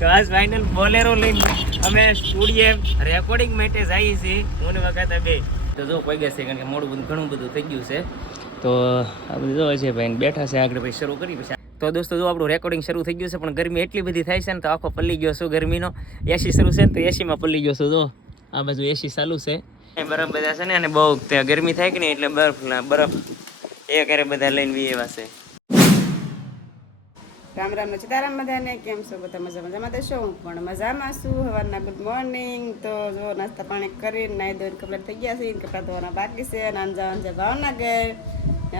તો આજ final Bolero લઈને અમે સ્ટુડિયો રેકોર્ડિંગ માટે જઈએ છીએ હું ને વખત બે તો જો કોઈ ગયા છે કારણ કે મોડું ઘણું બધું થઈ ગયું છે તો આ બધું જો છે ભાઈ બેઠા છે આગળ ભાઈ શરૂ કરી પછી તો દોસ્તો જો આપણું રેકોર્ડિંગ શરૂ થઈ ગયું છે પણ ગરમી એટલી બધી થાય છે ને તો આખો પલ્લી ગયો છું ગરમીનો એસી શરૂ છે ને તો એસીમાં પલ્લી ગયો છું જો આ બાજુ એસી ચાલુ છે બરફ બધા છે ને અને બહુ ત્યાં ગરમી થાય કે નહીં એટલે બરફ એ કરે બધા લઈને વી એવા છે. રામ રામ સીતારામ બધાને કેમ છો બધા મજામાં તો શું હું પણ મજામાં છું. સવારના ગુડ મોર્નિંગ. તો જો નાસ્તા પાણી કરીને નાઈ ધોઈને કપડાં થઈ ગયા છે કપડાં ધોવાના બાકી છે અને જવાનું છે ભાવનગર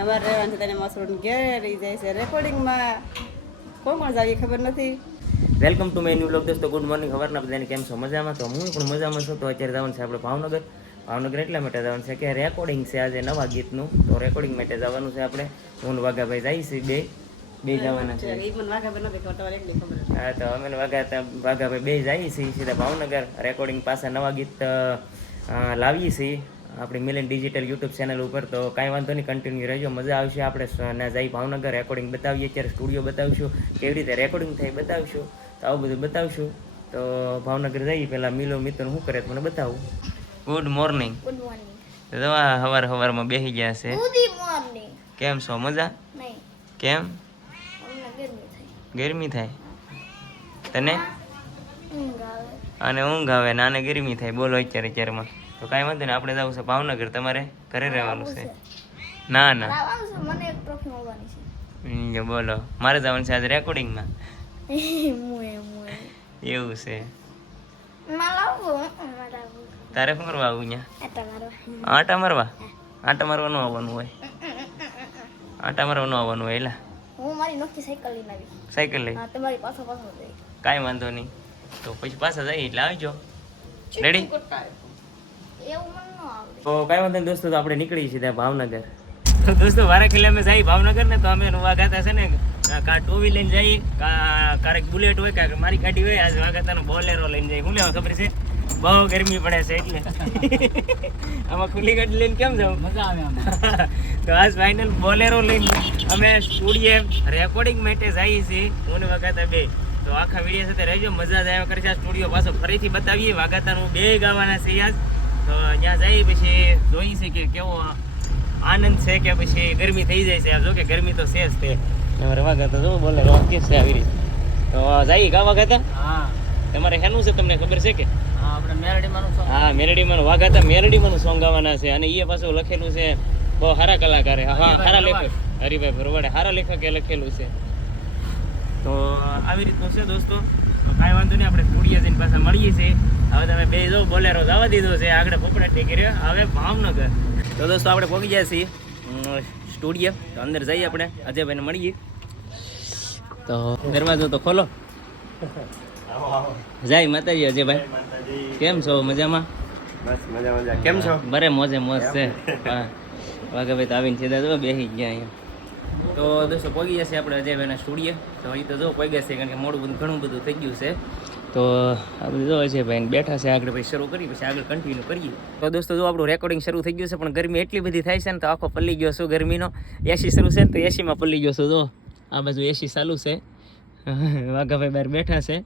અમારે રહેવાનું છે તેને મસરૂન ઘેર એ જાય છે રેકોર્ડિંગમાં કોણ જાય ખબર નથી. Welcome to my new blog દોસ્તો ગુડ મોર્નિંગ સવારના બધાને કેમ છો મજામાં તો હું પણ મજામાં છું. તો અત્યારે જવાનું છે આપણે ભાવનગર એટલા માટે જવાનું છે કે રેકોર્ડિંગ છે આજે નવા ગીતનું તો રેકોર્ડિંગ માટે જવાનું છે આપણે હું વાઘાભાઈ જાય છે બે જવાના છે. હા તો અમે વાઘાભાઈ બે જઈએ છીએ સીધા ભાવનગર રેકોર્ડિંગ પાસે નવા ગીત લાવીએ છીએ આપણી મિલન ડિજિટલ યુટ્યુબ ચેનલ ઉપર. તો કાંઈ વાંધો નહીં કન્ટિન્યુ રહેજો મજા આવશે. આપણે જઈ ભાવનગર રેકોર્ડિંગ બતાવીએ અત્યારે સ્ટુડિયો બતાવીશું કેવી રીતે રેકોર્ડિંગ થાય બતાવીશું તો આવું બધું બતાવશું. તો ભાવનગર જઈએ પહેલાં મિલો મિત્ર શું કરે મને બતાવું. Good morning. સવારમાં બેસી ગયા છે. કેમ છો મજા? કેમ ગરમી થાય તને અને ઊંઘ આવે ને આને ગરમી થાય બોલો અત્યારમાં તો કાંઈ વાંધો ને આપણે જવું છે ભાવનગર તમારે ઘરે રહેવાનું છે? ના બોલો મારે જવાનું છે આજે રેકોર્ડિંગમાં એવું છે. તારે શું કરવા આવું અહીંયા? આટા મારવા ન આવવાનું હોય એલા સાયકલ લઈ કાંઈ વાંધો નહીં તો પછી પાછા જઈએ એટલે આવજો. રેડી? તો કાંઈ વાંધો નહીં દોસ્તો તો આપણે નીકળી છીએ ભાવનગર. તો દોસ્તો વારા ખેલે અમે જઈએ ભાવનગર ને તો અમે વાઘાતા છે ને કા ટુ વ્હીલ લઈને જઈએ ક્યારેક બુલેટ હોય કાંઈક મારી ગાડી હોય. આજે વાઘાતાનો બોલેરો લઈને જઈએ. શું લેવા ખબર છે બહુ ગરમી પડે છે એટલે આમાં ખુલ્લી ગાડી લઈને કેમ જવું મજા આવે તો આજ ફાઇનલ બોલેરો લઈને અમે સ્ટુડિયો રેકોર્ડિંગ માટે જઈએ છીએ હું ને વાઘાતા બે. તો આખા વિડીયો સાથે રહેજો મજા જ આવ્યા કરે છે. આ સ્ટુડિયો પાછો ફરીથી બતાવીએ વાઘાતાનું બે ગાવાના છે આજ. તો ત્યાં જઈએ પછી જોઈએ છે કે કેવો આનંદ છે કે પછી ગરમી થઈ જાય છે. જો કે ગરમી તો છે જ તે અમારે વાઘાતા જો બોલેરો કે છે આવી રીતે. તો જઈએ કા વાઘાતા? હા તમારે શેનું છે તમને ખબર છે કે? હા મેરડીમાંનું વાઘાતા મેરડીમાંનું સોંગ ગાવાના છે અને એ પાછું લખેલું છે બહુ સારા કલાકારે. હા સારા લેખક હરિભાઈ ભરવાડે સારા લેખકે લખેલું છે. તો આવી રીતનું છે દોસ્તો. તો કાંઈ વાંધો નહીં આપણે સ્ટુડિયો જઈને પાછા મળીએ છીએ. હવે તમે બે જો બોલેરો જવા દીધો છે આગળ પોપડા ટેકી રહ્યો હવે ભાવનગર. તો દોસ્તો આપણે પહોંચી ગયા છીએ સ્ટુડિયો. તો અંદર જઈએ આપણે અજયભાઈને મળીએ. તો દરવાજો તો ખોલો. જય માતાજી અજયભાઈ કેમ છો મજામાં? બસ મજા કેમ છો? બરે મોજે મોજ છે. હા વાઘાભાઈ તો આવીને સીધા જો બેસી ગયા અહીંયા. તો દોસ્તો પહોંચી જશે આપણે અજયભાઈના સ્ટુડિયો. તો એ તો જો પહોંચી ગયા છે કારણ કે મોડું ઘણું બધું થઈ ગયું છે. તો આ બધું જો અજયભાઈ બેઠા છે આગળ ભાઈ શરૂ કરી પછી આગળ કન્ટિન્યુ કરીએ. તો દોસ્તો જો આપણું રેકોર્ડિંગ શરૂ થઈ ગયું છે પણ ગરમી એટલી બધી થાય છે ને તો આખો પલ્લી ગયો છું ગરમીનો. એસી શરૂ છે ને તો એસીમાં પલ્લી ગયો છું. જો આ બાજુ એસી ચાલુ છે વાઘાભાઈ બહાર બેઠા છે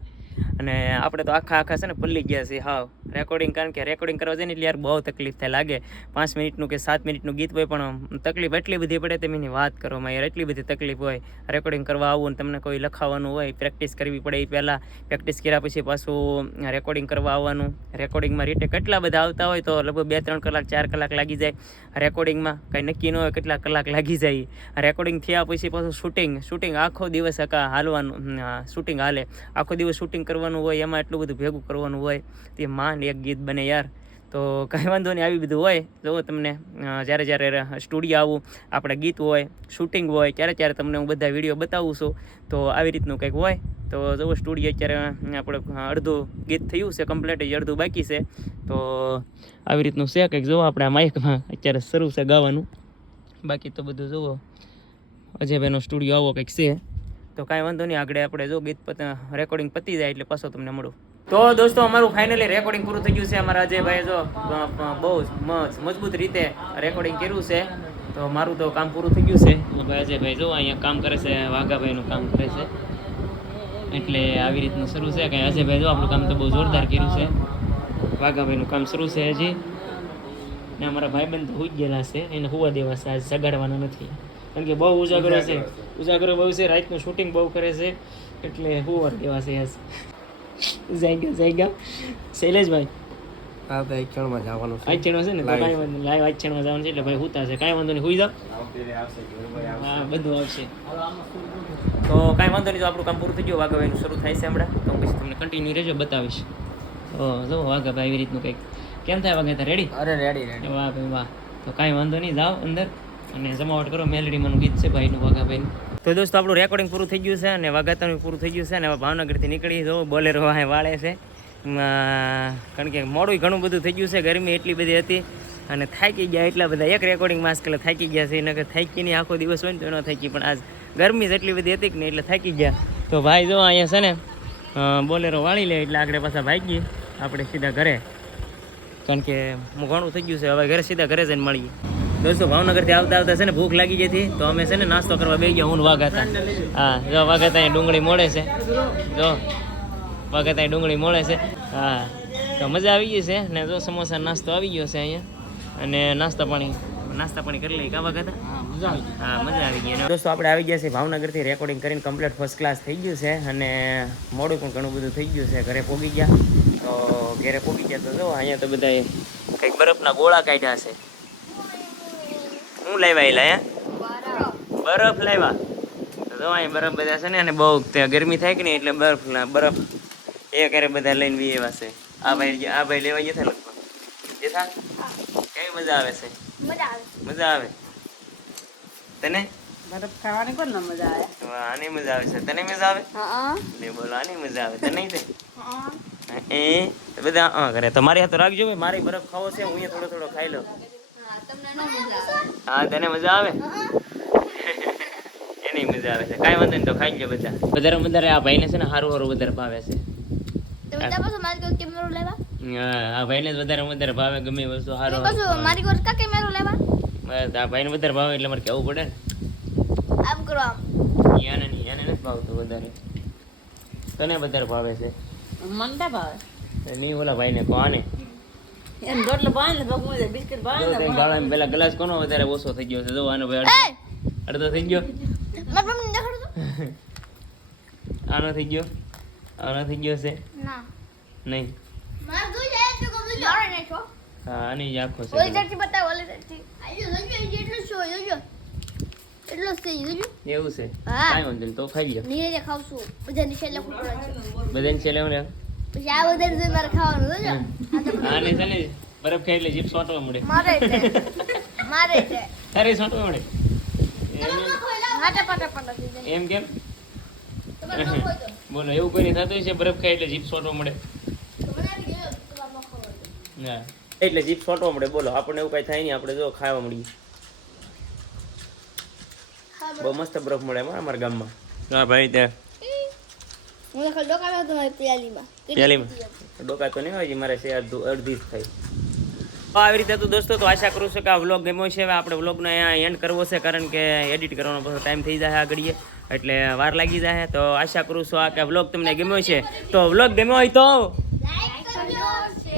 અને આપણે તો આખા છે ને પલ્લી ગયા છીએ હાવ રેકોર્ડિંગ. કારણ કે રેકોર્ડિંગ કરવા જાય ને એટલે યાર બહુ તકલીફ થાય લાગે. 5 મિનિટનું કે 7 મિનિટનું ગીત હોય પણ તકલીફ એટલી બધી પડે તમે એની વાત કરવામાં યાર એટલી બધી તકલીફ હોય. રેકોર્ડિંગ કરવા આવું ને તમને કોઈ લખાવવાનું હોય પ્રેક્ટિસ કરવી પડે. એ પહેલાં પ્રેક્ટિસ કર્યા પછી પાછું રેકોર્ડિંગ કરવા આવવાનું. રેકોર્ડિંગમાં રીતે કેટલા બધા આવતા હોય તો લગભગ 2-3 કલાક 4 કલાક લાગી જાય. રેકોર્ડિંગમાં કાંઈ નક્કી ન હોય કેટલા કલાક લાગી જાય. રેકોર્ડિંગ થયા પછી પાછું શૂટિંગ આખો દિવસ હાલવાનું શૂટિંગ હાલે આખો દિવસ શૂટિંગ કરવાનું હોય. એમાં એટલું બધું ભેગું કરવાનું હોય તે માંડ એક ગીત બને યાર. તો કાંઈ વાંધો નહીં આવી બધું હોય. જો તમને જ્યારે સ્ટુડિયો આવું આપણે ગીત હોય શૂટિંગ હોય ત્યારે તમને હું બધા વિડીયો બતાવું છું. તો આવી રીતનું કંઈક હોય. તો જો સ્ટુડિયો અત્યારે આપણે અડધું ગીત થયું છે કમ્પ્લીટ અડધું બાકી છે. તો આવી રીતનું છે કંઈક જુઓ આપણે આ માઇકમાં અત્યારે શરૂ છે ગાવાનું. બાકી તો બધું જુઓ અજયભાઈનો સ્ટુડિયો આવો કંઈક છે. તો કાંઈ વાંધો નહીં આગળ આપણે જો ગીત રેકોર્ડિંગ પતી જાય એટલે પાછો તમને મળું. તો દોસ્તો અમારું ફાઇનલી રેકોર્ડિંગ પૂરું થઈ ગયું છે. અમારા અજયભાઈ જો બહુ મજબૂત રીતે રેકોર્ડિંગ કર્યું છે. તો મારું તો કામ પૂરું થઈ ગયું છે. ભાઈ અજયભાઈ જો અહીંયા કામ કરે છે વાઘાભાઈનું કામ કરે છે એટલે આવી રીતનું શરૂ છે કાંઈ અજયભાઈ જો આપણું કામ તો બહુ જોરદાર કર્યું છે. વાઘાભાઈનું કામ શરૂ છે હજી. ને અમારા ભાઈબંધ તો હુઈ ગયેલા છે, એને હુવા દેવા છે, આજ સગાડવાના નથી. કારણ કે બહુ ઉજાગરો છે, ઉજાગરો બહુ છે, રાતનું શૂટિંગ બહુ કરે છે, એટલે હુવા દેવા છે આજ. જાયગા શૈલેષભાઈ હા તો એક ક્ષણમાં જવાનું છે. આજ ચેણવા છે ને તો કાંઈ વાંધો નહીં, લાઈવ આજ ચેણવા જવાનું છે એટલે ભાઈ હુતા છે, કાંઈ વાંધો નહીં, હુઈ જાઓ. હા બધું આવશે. તો કાંઈ વાંધો નહીં, જો આપણું કામ પૂરું થઈ ગયું, વાઘાભાઈનું શરૂ થાય છે હમણાં, તો હું પછી તમને કન્ટિન્યુ રહેજો બતાવીશ. તો જો વાઘાભાઈ આવી રીતનું કંઈક કેમ થાય વાઘા રેડી? અરે રેડી વાહ ભાઈ વાહ. તો કાંઈ વાંધો નહીં, જાઓ અંદર અને જમાવટ કરો. મેલડીમાંનું ગીત છે ભાઈનું વાઘાભાઈનું. તો દોસ્તો આપણું રેકોર્ડિંગ પૂરું થઈ ગયું છે અને વાઘાતાનું પૂરું થઈ ગયું છે અને હવે ભાવનગરથી નીકળી જો બોલેરો અહીં વાળે છે. કારણ કે મોડું ઘણું બધું થઈ ગયું છે, ગરમી એટલી બધી હતી અને થાકી ગયા એટલા બધા. એક રેકોર્ડિંગ માસ એટલે થાકી ગયા છે, નકર થાકી નહીં આખો દિવસ હોય ને તો ન થાકી, પણ આજ ગરમી જ એટલી બધી હતી કે ને એટલે થાકી ગયા. તો ભાઈ જો અહીંયા છે ને બોલેરો વાળી લે એટલે આગળ પાછા ભાગીએ આપણે સીધા ઘરે, કારણ કે ઘણું થઈ ગયું છે. હવે ઘરે સીધા ઘરે જઈને મળીએ. દોસ્તો ભાવનગરથી આવતા આવતા છે ને ભૂખ લાગી ગઈ હતી, તો અમે છે ને નાસ્તો કરવા બેસી ગયા. હું વાઘાતા, હા જો વાઘાતા અહીં ડુંગળી મોડે છે, જો વાઘાતા અહીં ડુંગળી મોડે છે. હા તો મજા આવી ગઈ છે ને જો સમોસા નાસ્તો આવી ગયો છે અહીંયા અને નાસ્તા પાણી કરી લઈએ. કા વાઘાતા? હા મજા આવી ગઈ. દોસ્તો આપણે આવી ગયા છે ભાવનગરથી, રેકોર્ડિંગ કરીને કમ્પ્લીટ ફર્સ્ટ ક્લાસ થઈ ગયું છે અને મોડું પણ ઘણું બધું થઈ ગયું છે. ઘરે પહોંચી ગયા, તો ઘરે પહોંચી ગયા તો જો અહીંયા તો બધા કંઈક બરફના ગોળા કાઢ્યા છે. હું લાવ્યા એલા બરફ લાવ્યા. તો જો અહીં બરફ બધા છે ને, અને બહુ ગરમી થાય કે નહીં એટલે બરફ એ કરે બધા લઈને બી એવા છે. આ ભાઈ લેવા ગયા હતા લગભગ. જેથા કેવી મજા આવે છે? મજા આવે તને? બરફ ખાવાની કોણ મજા આવે? આની મજા આવે છે. તને મજા આવે? લે બોલો આની મજા આવે, તને તે એ બધા કરે. તો મારી હાથો રાખજો ભાઈ, મારે બરફ ખાવો છે, હું થોડો થોડો ખાઈ લઉં. હા તને મજા આવે? એની મજા આવે છે, કાંઈ વાંધો નહીં, તો ખાઈ લો બધા. વધારે આ ભાઈને છે ને સારું વધારે ભાવે છે. આ ભાઈને જ વધારે ભાવે, ગમે એ વસ્તુ સારું. બસ આ ભાઈને વધારે ભાવે એટલે મારે કહેવું પડે ને. એને નથી ભાવતું વધારે, તને વધારે ભાવે છે. મને ભાવે નહીં ઓલા ભાઈને કહો આને. પેલા ગ્લાસ કોનો વધારે ઓછો થઈ ગયો છે? જો આનો ભાઈ અડધો થઈ ગયો. આનો થઈ ગયો છે નહીં. હા આની જ આખો છે. એવું છે? કાંઈ વાંધો નહીં, તો ખાઈ લો. બધાની છેલ્લે આને છે ને બરફ ખાઈ એટલે જીભ સોંટવા મળે. તારે સોંટવા મળે એમ કેમ? બોલો એવું કોઈ નહીં થતું છે? બરફ ખાઈ એટલે જીભ સોંટવા મળે? ના એટલે જીભ સોંટવા મળે. બોલો આપણને એવું કઈ થાય નહીં, આપણે જો ખાવા મળીએ. બહુ મસ્ત બરફ મળે અમારા ગામમાં. હા ભાઈ ત્યાં પેલીમાં ડોકા તો નહીં હોય, મારે છે અડધી જ થાય. આવી રીતે તો દોસ્તો તો આશા કરું છું કે આ વ્લોગ ગમ્યો છે. હવે આપણે વ્લોગનો અહીંયા એન્ડ કરવો છે, કારણ કે એડિટ કરવાનો બધો ટાઈમ થઈ જાય આગળીએ, એટલે વાર લાગી જાય. તો આશા કરું છું કે વ્લોગ તમને ગમ્યો છે. તો વ્લોગ ગમ્યો હોય તો આવશે.